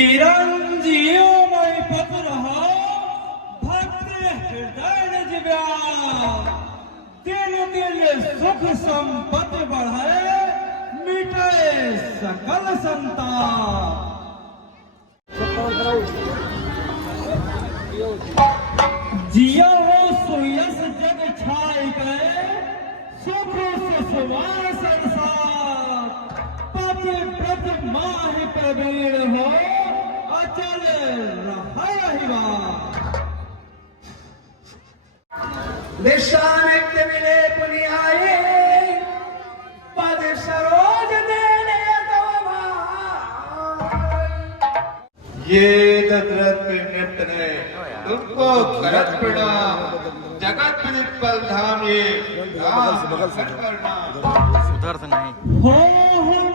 चिरंजीवमय पत्र हो भक्त हृदय निजव्या दिन दिन सुख संपत्ति बढ़े मिटे सकल संताप। जिया हो सुयस जग छाय गए सुख सुसुवान संसार पति व्रत माहि प्रवीण हो अचल रहिवा। विश्वामित्र मिले पुनियाए पद सरोज देने दो भाई। ये दशरथ के नृत्य ने तुमको करत प्रणाम जगत विदित धाम ये दर्शन करना सुदर्श नहीं हो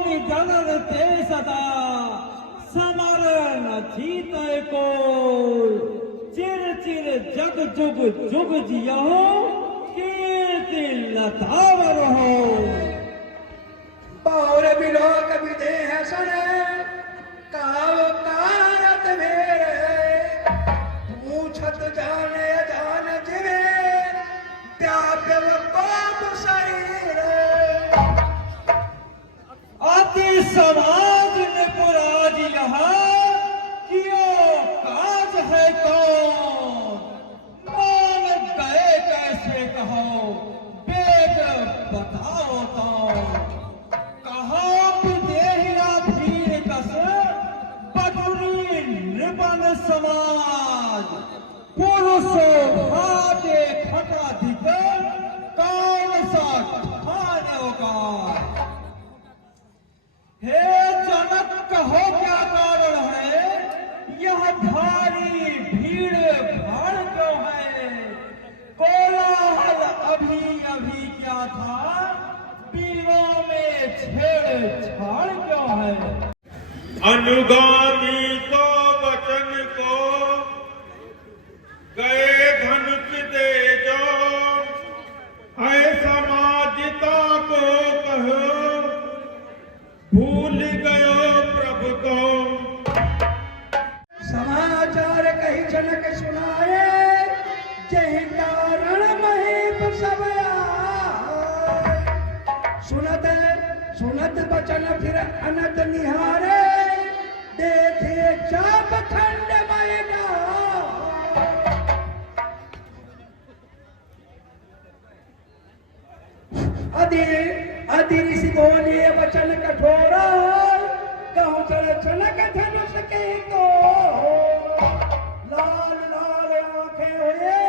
निधन ते सदा समरण जीते को चिर चिर जग जुग जुग जियो कीर्ति लतावर हो। पौर बिलोक विदेह सने काव कारत मेरे पूछत जाने जान जिवे त्याग पाप शरीर। अति समाज ने पुराज यहाँ कियो काज है कौन मान गए कैसे कहो वेद बताओ तो। कहाँ विदेहिया भीड़ कस बटुरी नृपन समाज पुरुषो भाटे खटाधिक कौन सा ठानो का। हे जनक कहो क्या कारण है यह भारी भीड़ भाड़ क्यों है। कोलाहल अभी अभी क्या था पीरों में छेड़छाड़ क्यों है। अनुगामी को वचन को गए धनुष दे जो है समाजिता को कहो भूल गयो प्रभु को। समाचार कही जनक सुनाए जहि कारण महीप सब आए। सुनत सुनत बचन फिर अनत निहारे देखे चाप खंड मैना। अधि ऋषि बोले वचन कठोरा कहूँ चल चलक धनुष के तो लाल लाल आंखें हुए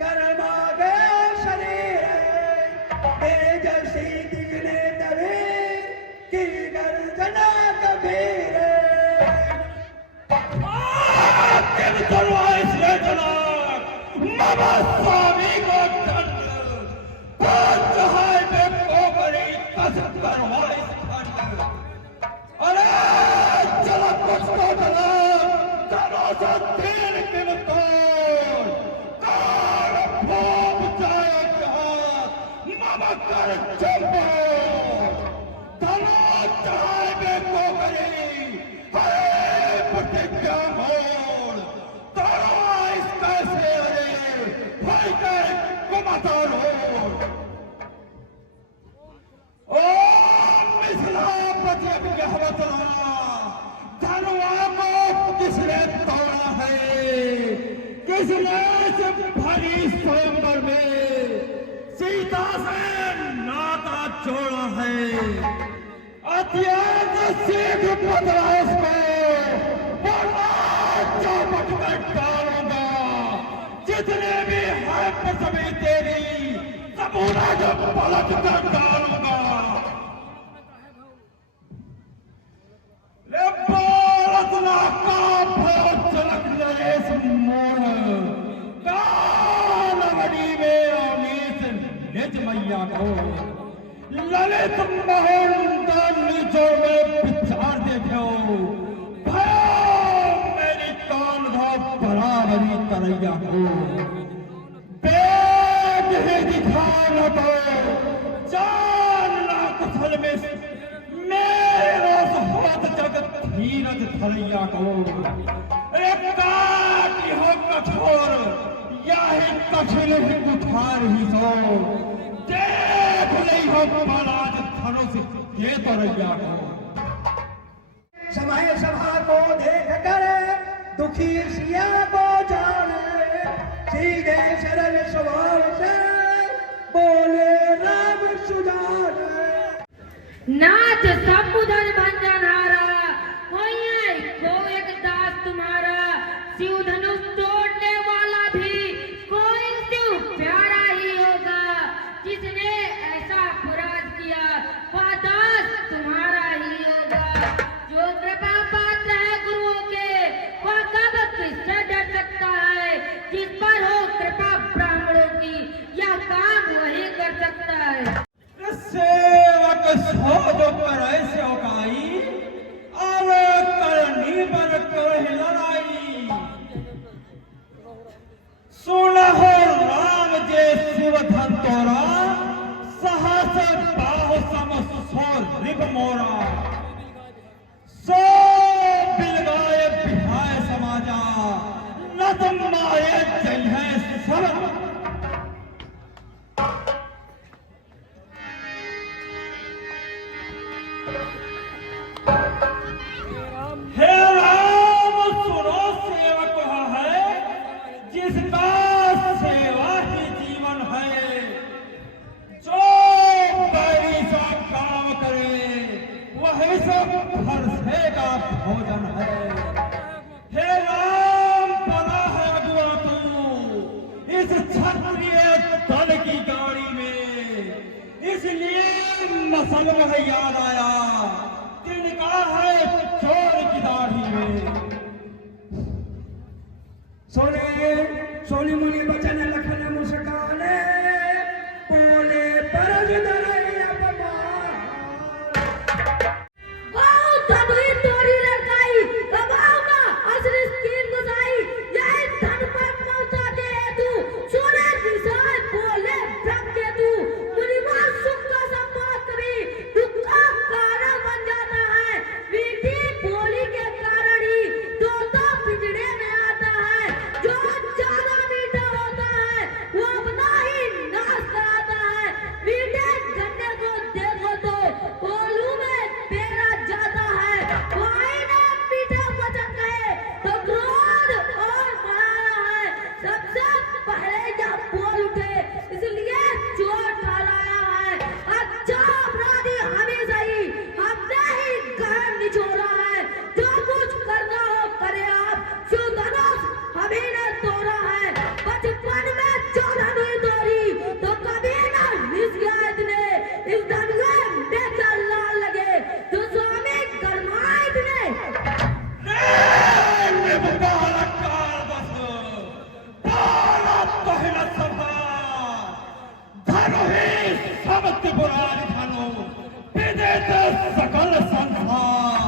गरमा गया शरीर तेजसी दिखने तवे की गर्जना कबीर। स्वामी को अरे चला कुछ तो चला चलो सा तीन दिन तो कार भोग जाए हाथ मामा कर चुप चलो चाहे बेको करी हरे प्रतिज्ञा मोड़ तारा इसका से भाई कर कुमाता रोड। धनुआ को किसने तोड़ा है किसने से भरी स्वयंवर में सीता से नाता जोड़ा है। अत्यंत सीख पतरा उसको चौपट में डालूंगा जितने भी है पृथ्वी तेरी सबूरा जो पलट कर डालूंगा। ललित मोहन निचोड़ में विचार देखो मेरी कान बराबरी करैया हो बेद ही दिखा न तो जान ना कुशल में मेरे रोज होत जगत धीरज खलैया को। एक काटी हो कठोर या ही कठिन ही कुठार ही सो, देख नहीं हो पलाज धनुष ये तो रैया को। समय सभा को देख कर दुखी सिया को जाने, सीधे सरल स्वभाव से बोले राम सुजाने। नाथ सब उधर भंजनहारा, होइए को एक दास तुम्हारा, शिव धनुष तोड़ने वाला भी कोई शिव प्यारा ही होगा। जिसने ऐसा पुराण किया वह दास तुम्हारा ही होगा। जो कृपा पात्र है गुरुओं के वह कब किससे डर सकता है। जिस पर हो कृपा ब्राह्मणों की यह काम वही कर सकता है। सेवक सोच पर ऐसे उकाई, अब करनी पर करही लड़ाई। सुनहो राम जे शिव धन तोरा, सहस बाहु सम सो रिप मोरा। सो बिलगाए बिहाय समाजा, नत माये जय सब। हे राम सुनो सेवक वह है, जिसका सेवा ही जीवन है। जो बैरी सा काम करे वही सब भरसेगा भोजन है। हे राम बना है अगुआ तू इस क्षत्रिय दल की गाड़ी में, इसलिए मसल में याद आया तिनका है चोर की दाढ़ी में। सोने सोनी मुनि बचन लखन मुस्काने, बोले परज धरे अपमान। वाह तभी तोरी लड़काई, कबाव का असली स्कीम गुजाई। यही धन पर पहुंचा दे तू, सोने दिशाएं बोले भ्रम के तू। मुनिवार सुख का संवाद कभी दुख का कारण बन जाता है। मीठी बोली के कारण ही तोता पिंजड़े में आता है। जो ज्यादा मीठा होता है वो अपना ही नाश कराता है। मीठे गन्ने को देखो तो कोलू में पेरा जाता है। कोई ने मीठा वचन कहे तो क्रोध और बढ़ा है। सबसे पहले जब बोल उठे इसलिए चोर ठहराया है। अच्छा अपराधी हमें सही, हमने ही गहन निचोड़ा है। जो कुछ करना हो करे आप, शिव धनुष हमें ने तोड़ा है। बचपन में जो धनुष तोड़ी तो कभी ना रिस गया इतने। इस धनुष में क्या लाल लगे तो स्वामी गरमाए इतने। निबकाल काल बस पाला तहिल सभा, धनु ही सब त्रिपुरारी धनु, विदित सकल संसार।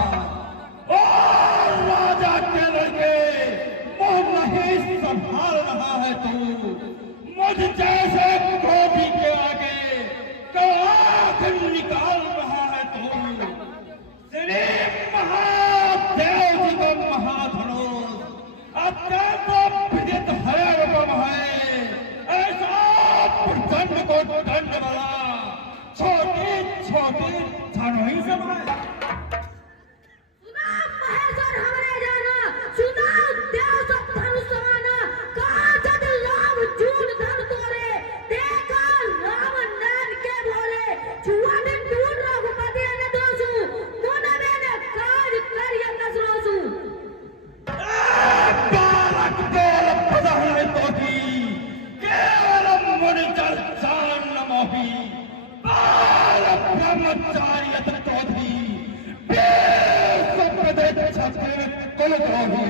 और राजा के लड़के मोह नहीं संभाल रहा है तू, मुझ जैसे गोपी के आगे तो आंख निकाल रहा है तू। श्री महादेव जी को महाधनुष अत्यंत विदित है रूपम है। ऐसा प्रचंड को दंड वाला छोटी छोटी धनु ही सब है। सुना महेश्वर हमने जाना, सुना देव सब धनुष समाना। कहा जद लाभ जून धन तोड़े, देखा राम नैन के भोले। छुआ ने टूट रघुपति ने दोषु, मुन मैंने काज करिए कसरोसु। बालक बोल बदहले तोही, केवल मुनि जल जान न मोही। बाल ब्रह्मचारी अत तोही, बेस प्रदे छत्र कुल द्रोही।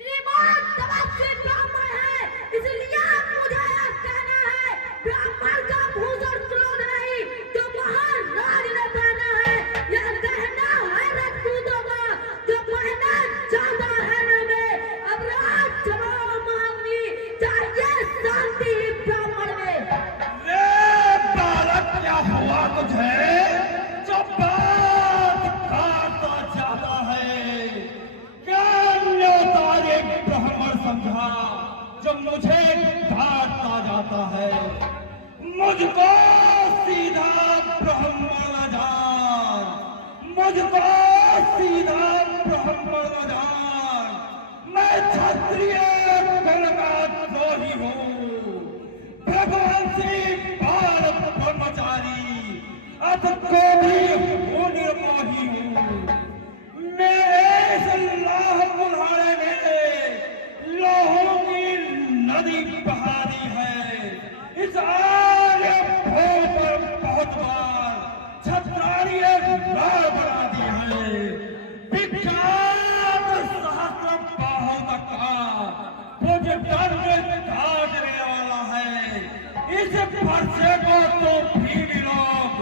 श्रीमान तपस्वी ब्राह्मण है, इसलिए मुझे यह कहना है। ब्राह्मण का भूषण क्रोध नहीं, जो महाराज ने पहना है। यह कहना है राजपूतों का, जो पहना जाता है न में। अब राज चलो मांगनी चाहिए शांति ब्राह्मण में। रे बालक क्या हुआ तुझे, जो बात करता ज्यादा मुझे काटता जाता है। मुझको सीधा ब्राह्मण न जान, मुझको सीधा ब्राह्मण न जान। मैं क्षत्रिय कुल का द्रोही हूँ, भगवान श्री बाल ब्रह्मचारी, अत को भी हूँ निर्मोही हूँ। मेरे इस लाह कुल्हाड़े में लोहों की नदी बहा दी है। इस आगे भोर पर बहुत बार छत्रारिय राह बना दी है। विख्यात सहस्त्र बाहों का मुझे दंड काटने वाला है। इस फरसे को तो भीड़ लोग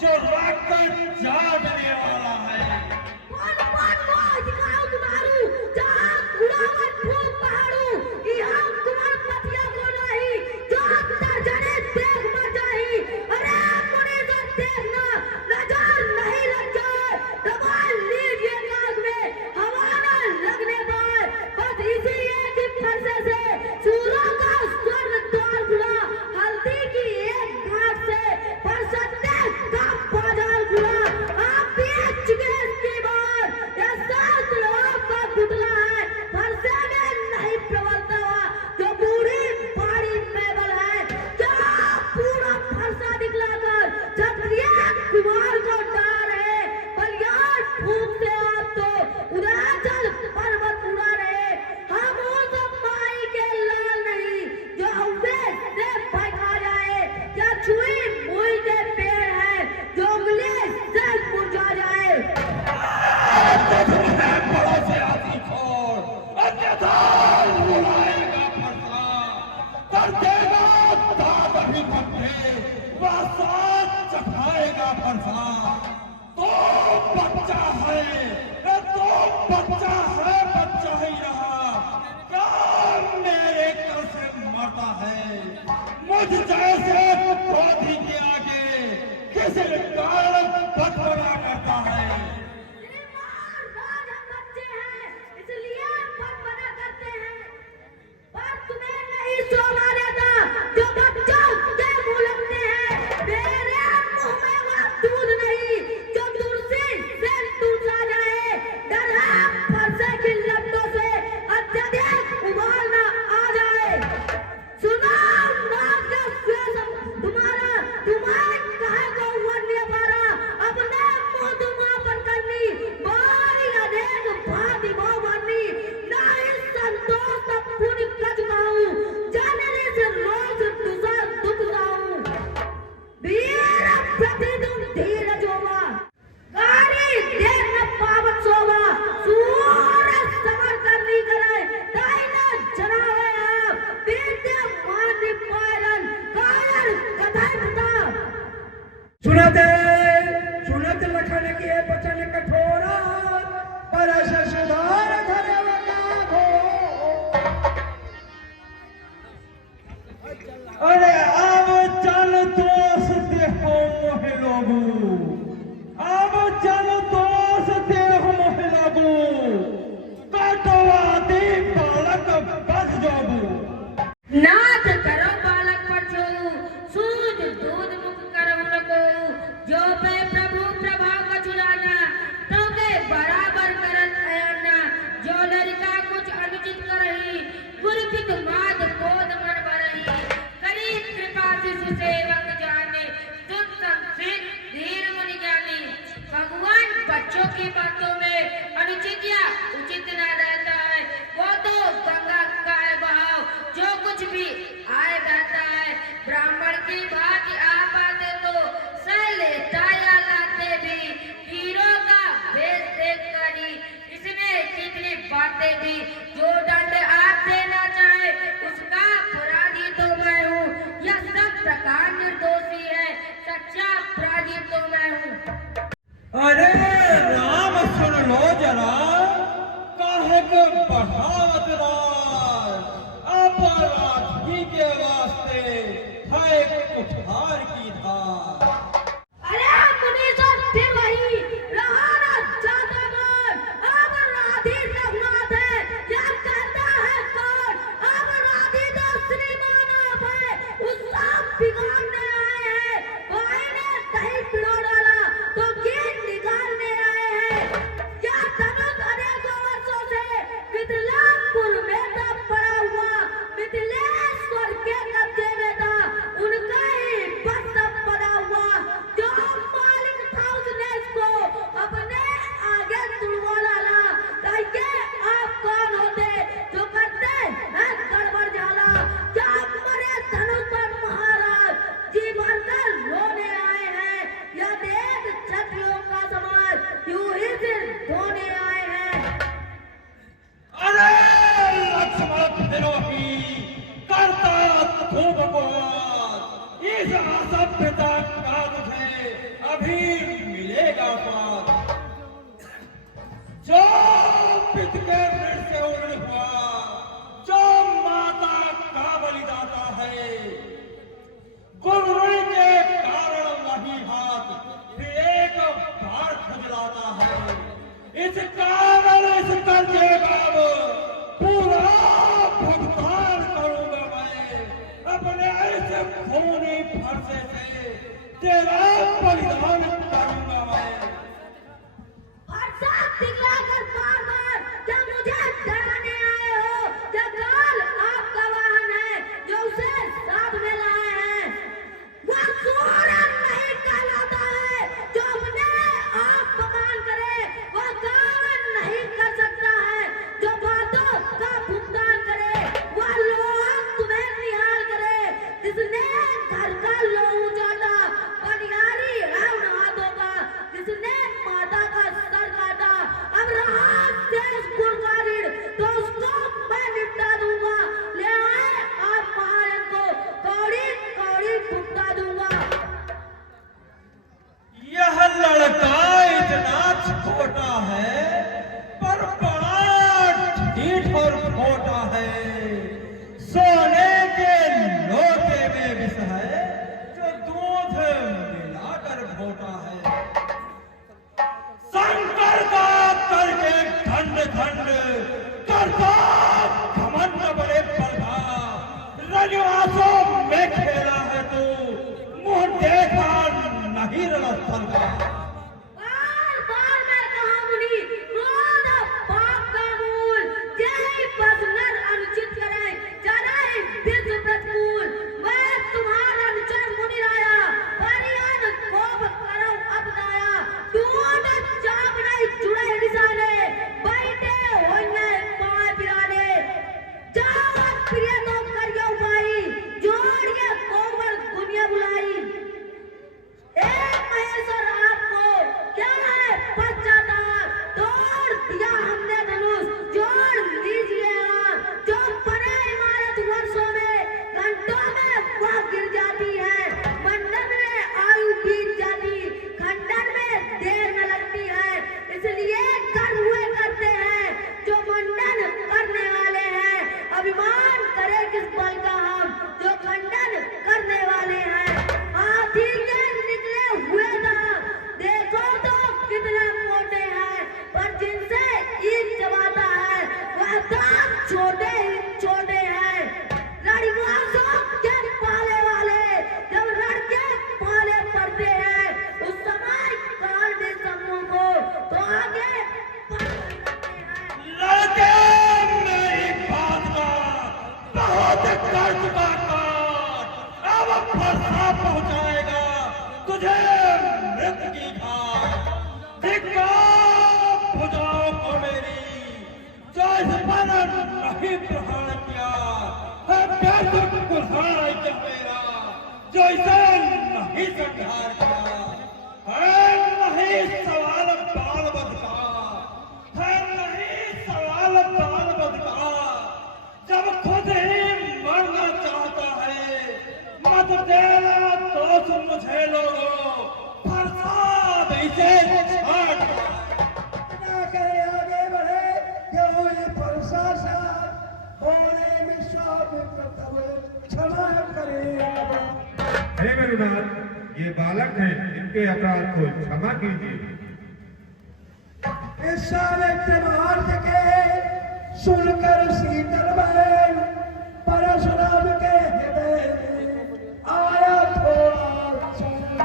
जो रखकर जाने वाला है। दिखाओ तुम्हारू जहाँ उड़ावत फूक पहाड़ू, यहाँ तुम्हार पतिया को नहीं जो अंतर जने देख मर जाही। अरे मुनि तो देखना नजर नहीं लग जाए, दबा लीजिए नाक में हवा न लगने पाए। बस इसी एक ही फरसे से सूरों का स्वर्ग द्वार खुला, हल्दी की एक घाट से फरसते का बाजार खुला। आप बेच चुके इसकी बार, यह शास्त्र आपका पुतला है, फरसे में नहीं प्रबलता हुआ जो बूढ़ी बाड़ी में बल है। क्या पूरा फरसा दिखलाकर क्षत्रिय कुमार को डरा रहे, बलियान फूंक से आप तो उदयाचल पर्वत उड़ा रहे। हम उस माई के लाल नहीं जो अवैध से भटका जाए, या छुई मुई के पेड़ है जो उंगली से मुरझा जाए। तुम्हें बड़ों से आती छोड़, अन्यथा बुलाएगा फरसा, कर देगा दाद अभी पत्ते, वह साथ चखाएगा फरसा। तो बच्चा है, तो बच्चा है, बच्चा ही रहा, काम मेरे कर से मरता है। मुझ जैसे क्रोधी के आगे किसी कारण बदबना करता है। राज हम बच्चे हैं इसलिए बना करते हैं, पर तुम्हें नहीं शोभा देता जो बच्चों के मुंह लगते हैं। मेरे मुंह में वह दूध नहीं जो तुलसी से दूसा जाए। डर है फरसे की लपटों से अत्यधिक उबालना आ जाए। सुनो नाम का श्वेत तुम्हारा, तुम्हारे कहे को वन्य पारा, अपने मुंह तुम्हापन करनी बारी अनेक भांति भवनी। नहीं संतोष तब पुण्य कर चुका हूँ, जानने से रोज दूसरा दुख गाऊं। वीर प्रतिदुम धीरज होवा, गारी देर न पावत सोवा। सूर समर करनी करे ताई न जनावे आप, विद्या मानी पायरन कायर कथाएं बता। सुनत लखन के बचन कठोरा, परस सुधार धर्म का घोर। अरे अब चल दोष देखो मोह लोगू, अब चल दोष देखो मोह लोगू, कटवा दे बालक बस जोगू। नाथ करो बालक पर छोड़ू, सूझ दूध मुख करो नको। जो पे प्रभु प्रभाव का चुराना, तो के बराबर करत अयना। जो लड़का कुछ अनुचित करही, गुरपित माद कोद मन भरही। करी कृपा शिशु सेवक जाने, सुन संसित धीर मुनि ज्ञानी। भगवान बच्चों की बातों में अनुचित या उचित न रहता है, वो तो गंगा का है बहाव जो कुछ भी आए बहता है। ब्राह्मण की भांति आप आते तो सह लेता या लाते भी, हीरो का भेष देख कर ही इसमें कितनी बातें भी। जो दंड आप देना चाहे उसका अपराधी तो मैं हूँ, यह सब प्रकार निर्दोषी है, सच्चा अपराधी तो मैं हूँ। अरे राम सुन लो जरा, काहे को बढ़ावत राज, अपराधी के वास्ते है कुठार की धार। अरे मुनि सब फिर वही रहा ना जाता कौन, अब राधी रघुनाथ है, क्या कहता है कौन। अब राधी तो खूब बहुत इस असभ्यता का तुझे अभी मिलेगा स्वाद। जो पिता के पेट से उड़ हुआ, जो माता का बलिदाता है, गुरुरी के कारण वही हाथ फिर एक बार खुजलाता है। इस कारण इस कर्जे का पूरा भुगतान करूंगा मैं, अपने ऐसे खूनी फरसे से तेरा बलिदान करूंगा मैं। और साथ दिखलाकर बार-बार क्या मुझे डराने आए हो? क्या काल आपका वाहन है जो उसे साथ में लाए हैं? वह सूरन नहीं कहलाता है जो अपने आप बखान करे, वह गावन नहीं कर सकता है जो बातों का भुगतान करे, वह लोग तुम्हें निहाल करे जिसने घर का लोहू चाटा, बनियारी है उन हाथों का जिसने माता का सर काटा। अब रहा शेष गुण का ऋण तो उसको मैं निपटा दूंगा। ले आए आप महाराज को, कौड़ी कौड़ी भुगता दूंगा। यह लड़का इतना छोटा है पर बड़ा ढीठ और खोटा है। सोने के लोटे में विष है जो दूध मिलाकर घोटा है। शंकर का करके खंड खंड करता घमंड बड़े बलवा, रजवासों में खेला है तू, मुंह देखा नहीं रणस्थल का। बार-बार मैं कहा मुनि, क्रोध पाप का मूल, जय बस नर अनुचित करे, चढ़ाए विश्व प्रतिकूल। मैं तुम्हारा अनुचर मुनि राया, परियन कोप करो अब दाया। टूट चाप नहीं जुड़े निशाने, बैठे होइए पाए पिराने। जाओ प्रिय तो करियो उपाई, जोड़िए कोमल दुनिया बुलाई। एक महेश्वर आपको क्या है पश्चाताप, तोड़ दिया हमने धनुष, जोड़ लीजिए आप। जो बने इमारत वर्षों में, घंटों में वह गिर जाती है। मंडन में आयु बीत जाती, खंडन में देर न लगती है। इसलिए कर हुए करते हैं जो मंडन करने वाले हैं। अभिमान करे किस बल का हम जो खंडन करने वाले हैं। हाथी के निकले हुए दांत देखो तो कितने मोटे हैं, पर जिनसे ईद चबाता है वह दांत छोटे ही छोटे हैं। लड़वासों के पाले वाले जब लड़के पाले पड़ते हैं, उस समय काल में समूह को तो आगे बढ़ते हैं। लड़के मेरी बात का बहुत कर चुका काट, अब फरसा पहुंचाएगा तुझे मृत की घाट। धिक्कार भुजाओं को मेरी जो इस पर नहीं प्रहार किया है, बेशक कुल्हाड़ है मेरा जो इसे नहीं संहार किया है। नहीं सवाल बाल बध का है, नहीं सवाल बाल बध का। जब खुद ही मरना चाहता है मत देना तो सुन मुझे लोगों, प्रसाद इसे छाट। ना कहे आगे बढ़े क्यों ये प्रशासन होने में स्वामित्र तब क्षमा करेगा। हे मेरुनाथ, ये बालक हैं, इनके अपराध को क्षमा कीजिए। इस सारे त्योहार के सुनकर शीतल बहन परशुराम के हृदय में आया थोड़ा चैन।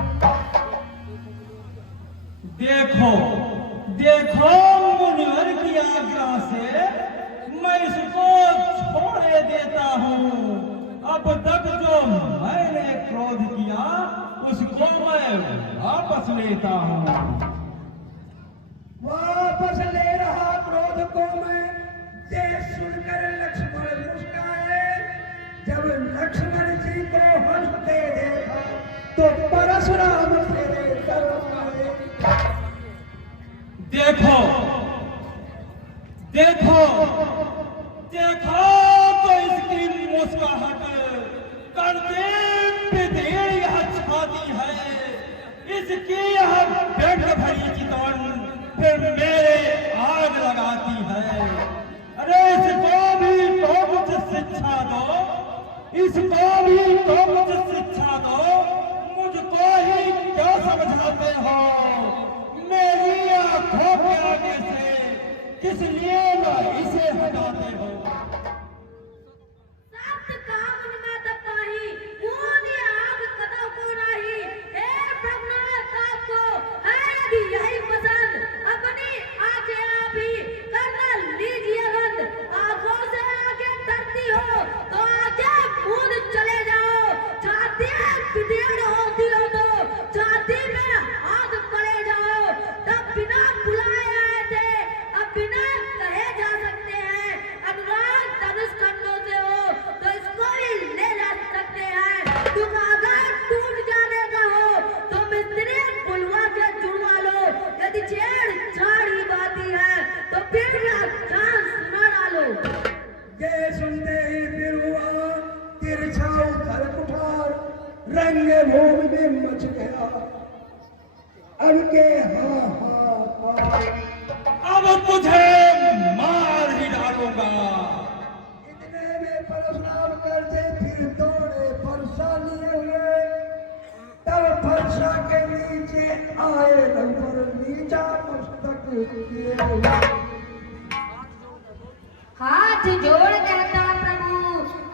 देखो देखो मुनिवर की आज्ञा से मैं इसको छोड़े देता हूँ। अब तक जो मैंने क्रोध किया उसको मैं वापस लेता हूँ। वापस ले रहा क्रोध को मैं, ये सुनकर लक्ष्मण मुस्काए। जब लक्ष्मण जी को हंसते देखा तो परशुराम तेरे तरफ आए। देखो देखो देखो तो इसकी मुस्कुराहट बुझाती है, इसकी यह व्यंग भरी चितवन फिर मेरे आग लगाती है। अरे इसको भी तो कुछ शिक्षा दो, इसको भी तो कुछ शिक्षा दो, मुझको ही क्या समझाते हो? मेरी आंखों के आगे से किस लिए न इसे हटाते हो? सप्त कामन में तपाही, कौन ये आग कदम को नाही। हे ब्रह्मनाथ आपको है यदि यही पसंद, अपनी आंखें आप ही करना लीजिए बंद। आंखों से आगे डरती हो तो आंखें मूंद चले जाओ। छाती पिटेड़ होती हो तो छाती में हाथ पड़े जाओ। तब बिना बुलाए आए थे, अब बिना कहे जा सकते हैं। अनुराग धनुष खंडों से हो तो इसको ही ले जा सकते हैं। तुम अगर टूट जाने का हो तो मिस्त्री बुलवा के जुड़वा लो। यदि छेड़छाड़ ही बाती है तो फिर व्याख्यान सुना डालो। ये सुनते ही फिर हुआ तिरछा उथल पुठार, रंग भूमि में मच गया अब के हाहाकार। अब तुझे मार ही डालूंगा। इतने में परशुराम करते फिर दौड़े फरसा लिए हुए। तब फरसा के नीचे आए नंबर नीचा मस्तक किए हुए। हाथ जोड़ कहता प्रभु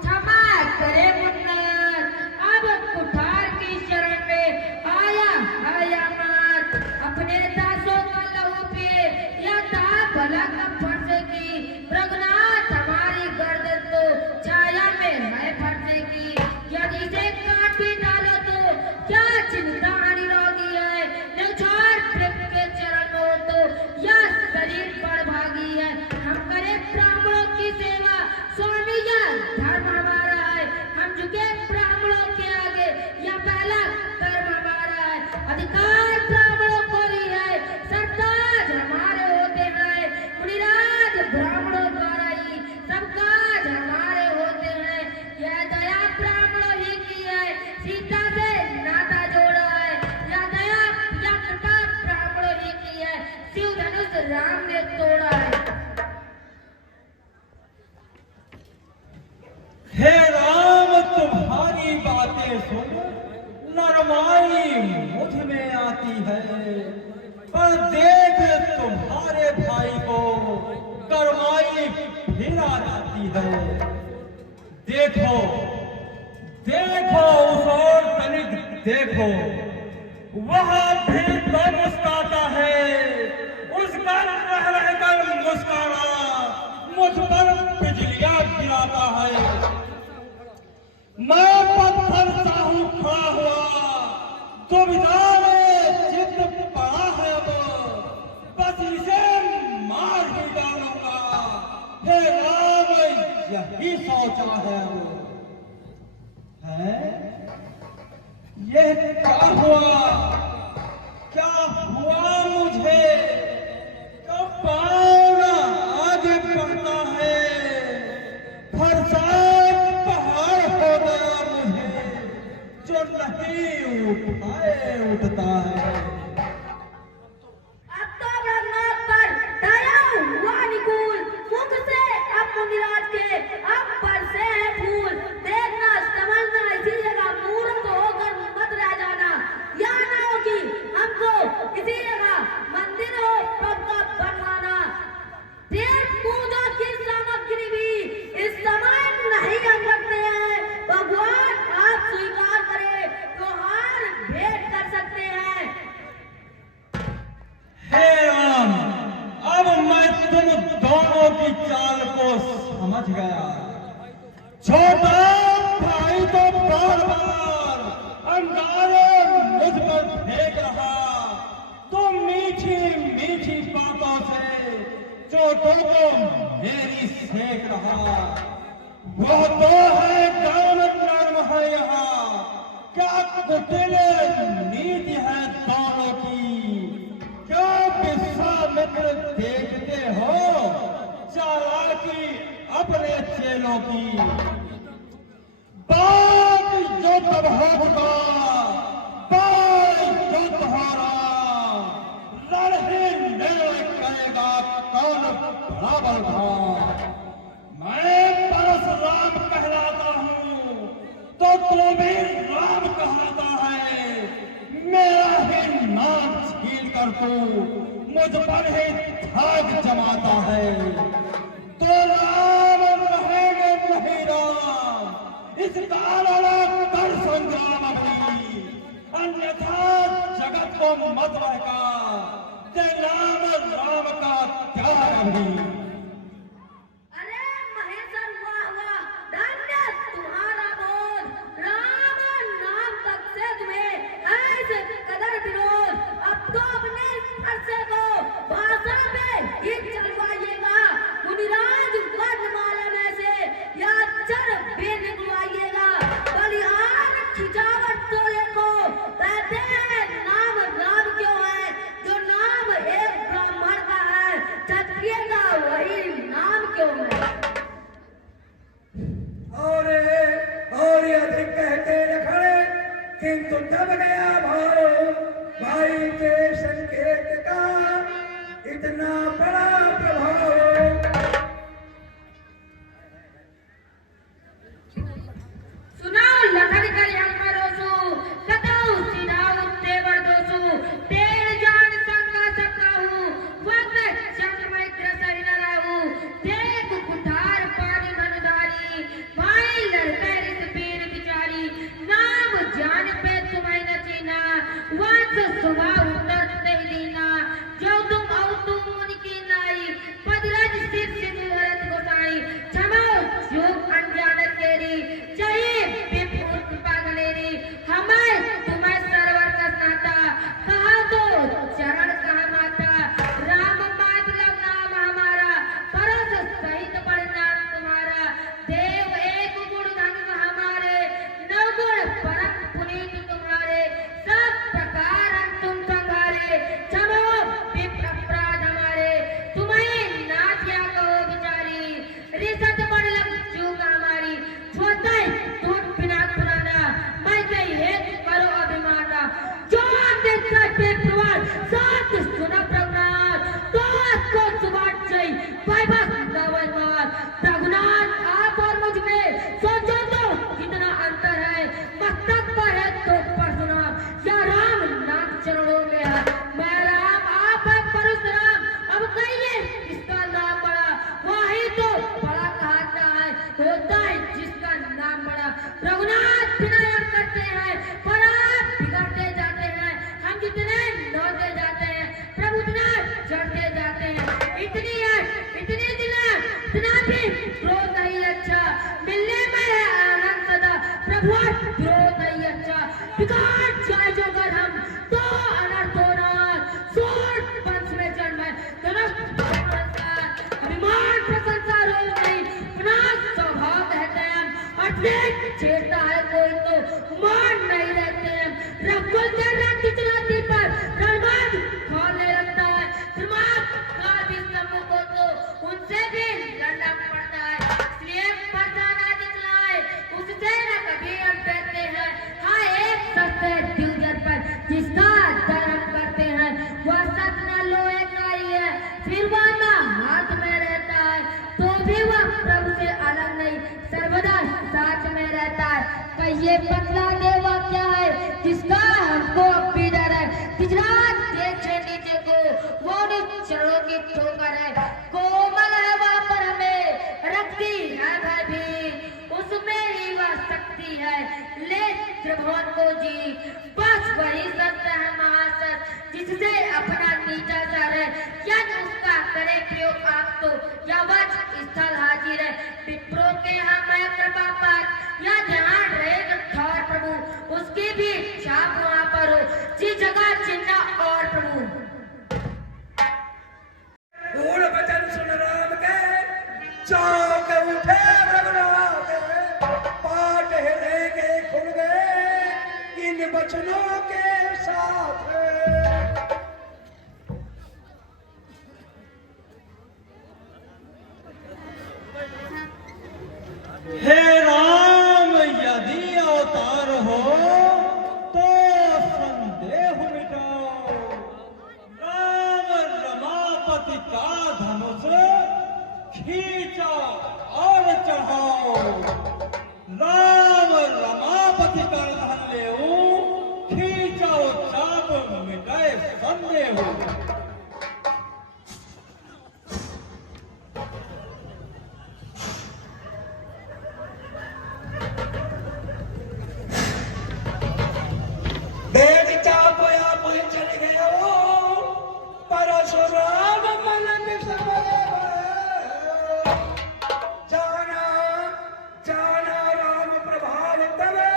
क्षमा करे मुन्नत। अब कुठार की शरण में आया आया मात। अपने दासों का लहू पिए या था भला का फरसे की। रघुनाथ हमारी गर्दन तो छाया में है फरसे की। यदि इसे काट भी डालो तो क्या चिंता निरोगी है। निछाड़ प्रभु के चरण हो तो यह शरीर पर भागी है। हम करें ब्राह्मणों की सेवा, स्वामी यह धर्म हमारा है। हम झुके ब्राह्मणों के आगे, यह पहला कर्म हमारा है। अधिकार ब्राह्मणों को ही है, सरताज हमारे होते हैं। मुनिराज ब्राह्मणों द्वारा ही सब काज हमारे होते हैं। यह दया ब्राह्मणों ही की है, सीता से नाता जोड़ा है। यह दया या कृपा ब्राह्मणों ही की है, शिव धनुष राम ने तोड़ा है। हे राम तुम्हारी बातें सुन नरमाई मुझ में आती है, पर देख तुम्हारे भाई को करमाई फिर आ जाती है। देखो देखो उस ओर तनिक देखो, वहां फिर तो मुस्काता है। उसका रह रहकर मुस्काना मुझ पर बिजलियां गिराता है। मैं पत्थर सा हूं खड़ा हुआ, दुविधा में चित्त पड़ा है वो, बस इसे मार ही डालूंगा। हे राम यही सोचा है वो है। यह क्या हुआ, क्या हुआ मुझे? कब पाऊंगा आगे बढ़ता है। फरसा पहाड़ हो गया मुझे, जो नहीं उठाए उठता है। अब तो ब्रह्मनाथ पर दया हुआ निकुल। मुख से अब मुनिराज के अब बरसे हैं फूल। देखना समझना इसी जगह मूर्ख होकर मत रह जाना। या ना हो कि हमको इसी जगह मंदिर हो प्रभु का बनवाना। देव पूजा की सामग्री भी इस समय नहीं हम रखते हैं। भगवान आप स्वीकार करें तो हार भेंट कर सकते हैं। हे राम अब मैं तुम दोनों की चाल को समझ गया। छोटा भाई तो बार बार अंगारे मुझ पर फेंक रहा, तो मीठी मीठी बातों से चोटों को मेरी सेक रहा। वह तो है कर्म कर्म है यहाँ, क्या कुटिल नीति है दोनों की। क्या विश्वामित्र देखते हो चालाकी अपने चेलों की। बात जो तब होगा कौन बड़ा बलवान। मैं परशुराम कहलाता हूँ तो तू भी राम कहलाता है। मेरा ही नाम छीन कर तू मुझ पर ही धाक जमाता है। तो राम रहेंगे नहीं राम, इस कारण कर संग्राम अभी, अन्यथा जगत को मत बहका, ते नाम राम का त्याग अभी। अरे महेश्वर वाह वाह, धन्य तुम्हारा बोध। राम नाम तक से तुम्हें ऐसे कदर विरोध। अब तो अपने फरसे को भाषा में ही चलवाइएगा। मुनिराज वर्णमाला में से या अक्षर भी निकलवाइएगा। बलिहार खिंचावट तोले को कहते हैं नाम राम क्यों है? जो नाम एक ब्राह्मण का है, क्षत्रिय का वही नाम क्यों है? और अधिक कहते न खड़े, किंतु तब गया भाव भाई के संकेत का इतना बड़ा प्रभाव। सुनाओ लखन कर हमारोसु, कताऊ सिधाऊ तेवर दोसु, तेर जान संगा सकाहू, वक्त चंद्रमय त्रसहि न राहू, देख कुठार पानी धनुधारी, भाई लड़के रिस पीर बिचारी, नाम जान पे तुम्हें न चीना, वंश सुबह उत्तर नहीं दीना, जो तुम औ तुम उनकी नाई, पदरज सिर सिधु हरत गोसाई, क्षमाओ जोग अनजानत तेरी, चाहिए विपुल कृपा गलेरी, हमें तुम्हें सरवर का नाता, कहा तो चरण कहा माता, राम मतलब नाम हमारा, परस सहित परिणाम तुम्हारा, देव एक गुण धन हमारे, नवगुण परम पुनीत तुम्हारे, सब प्रकार हम तुम संभाले, क्षमो विप्र अपराध हमारे, तुम्हें नाथिया कहो बिचारी, रिसत बड़ लग चूक हमारी, छोटे टूट बिना पुराना, मैं कही हेत करो अभिमाना, जो देखता पे प्रवाद साथ सुना प्रभुनाथ, तो को सुबात चई पाइबा नवल मार, प्रभुनाथ आप और मुझ में सोचो तो कितना अंतर है, मस्तक पर है तो परशुराम, या राम नाम चरणों में है, मैं राम आप है परशुराम, अब कहिए किसका नाम बड़ा, वही तो बड़ा कहता है, होता है जिसका नाम बड़ा, रघुनाथ विनायक करते हैं, पर आप बिगड़ते जाते हैं, हम जितने लौटे जाते हैं, प्रभु उतना चढ़ते जाते हैं, इतनी इतना भी क्रोध नहीं अच्छा, मिलने में है आनंद सदा, प्रभु क्रोध नहीं अच्छा, बिगाड़ जाए जो अगर हम तो अनर्थ होना, सूर वंश में जन्म है, अभिमान प्रशंसा रोज नहीं, अपना स्वभाव रहते हैं, अटलेट छेड़ता है कोई तो मान नहीं रहते हैं, रघुकुल के रंग की चुनौती पर रणबाज खोलने लगता है, दिमाग का भी सम्मुख हो तो उनसे भी लड़ना पड़ता है, इसलिए पर्दा ना दिखलाए, उससे न कभी हम डरते हैं, हाँ एक सत्य द्यूजर पर जिसका डर हम करते हैं, वह सत न लोहे का ही है, फिर वादा हाथ में रहता है, तो भी वह प्रभु से अलग नहीं, सर्वदा साथ में रहता है, कहिए पतला देवा क्या है, जिसका हमको भी डर है, गुजरात देखे नीचे को, वो चरणों की ठोकर है, कोमल है वह पर हमें, रखती है भय भी, उसमें ही वह शक्ति है, ले त्रिभुवन को जी, बस वही सत्य है महासत, जिससे अपना नीचा सर है, यदि उसका करे प्रयोग आप तो, या वज स्थल हाजिर है, विप्रो के हम है कृपा पात, या जहाँ रहेगा ठौर प्रभु, उसकी भी छाप वहाँ पर हो, जिस जगह चिन्ह और प्रभु। गुण वचन सुन राम के, चौंक उठे रघुनाथ, पाट हृदय के खुल गए इन वचनों के साथ। हे राम, यदि सेनापति कर हल्ले खींचो चाप मिटाए संदेह। वेद चाप या पुल चल गया परशुराम मन जाना जाना राम प्रभाव तवे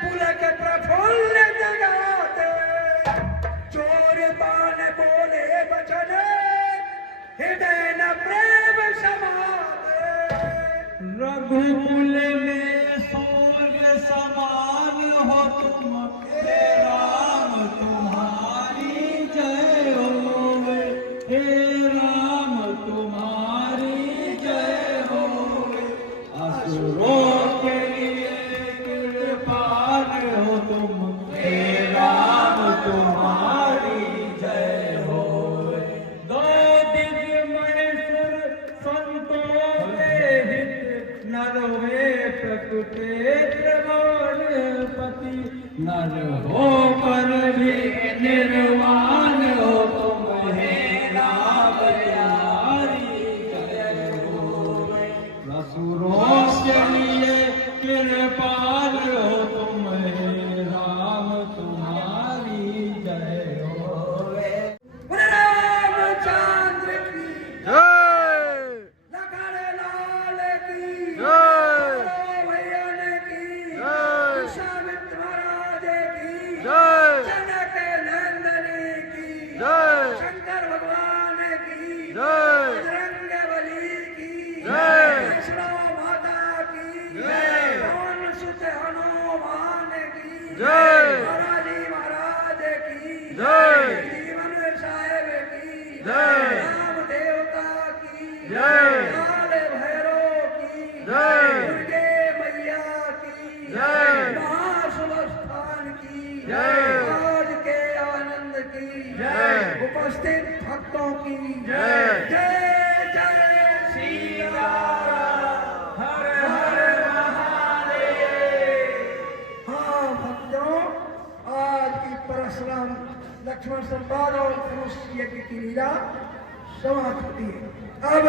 पुलक प्रफुल्ल जगाते चोर तान बोले बचन हृदय न प्रेम समाते रघुकुल में सूर्य समान हो तुम हे राम तुम्हारी जय होवे, हे राम तुम्हारी जय होवे। असुरों के लिए कृपाल हो तुम हे राम तुम्हारी जय होवे। दो दिव्य महेश्वर संतों के हित नर वे प्रकृते त्रिभुवनपति नर हो पर भी निर्वाण हो तुम हे राम तुम्हारी जय होवे। असुरों के लिए कृपाल हो तुम हे राम तुम्हारी जय होवे। रामचंद्र की जय लखन लाल की जय भैया की जय विश्वामित्र महाराज की जय जनक नंदनी की जय शंकर भगवान की जय बजरंगबली की जय वैष्णव माता की जय पवन सुत हनुमान की जय महाराजी महाराज की जय जीवन साहेब की जय राम देवता की जय काल भैरव की जय दुर्गे मैया की जय महासुवस्थान की जय आज के आनंद की जय उपस्थित भक्तों की जय जय जय श्री राम हर हर महादेव। हाँ भक्तों, आज की परशुराम लक्ष्मण संवाद और धनुष यज्ञ की लीला समाप्त होती है। अब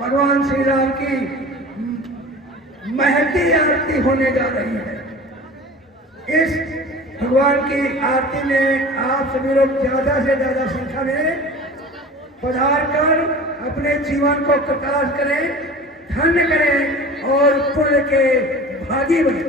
भगवान श्री राम की महती आरती होने जा रही है। इस भगवान की आरती में आप सभी लोग ज्यादा से ज्यादा संख्या में पधार कर अपने जीवन को प्रकाश करें, धन्य करें और पुण्य के भागी बने।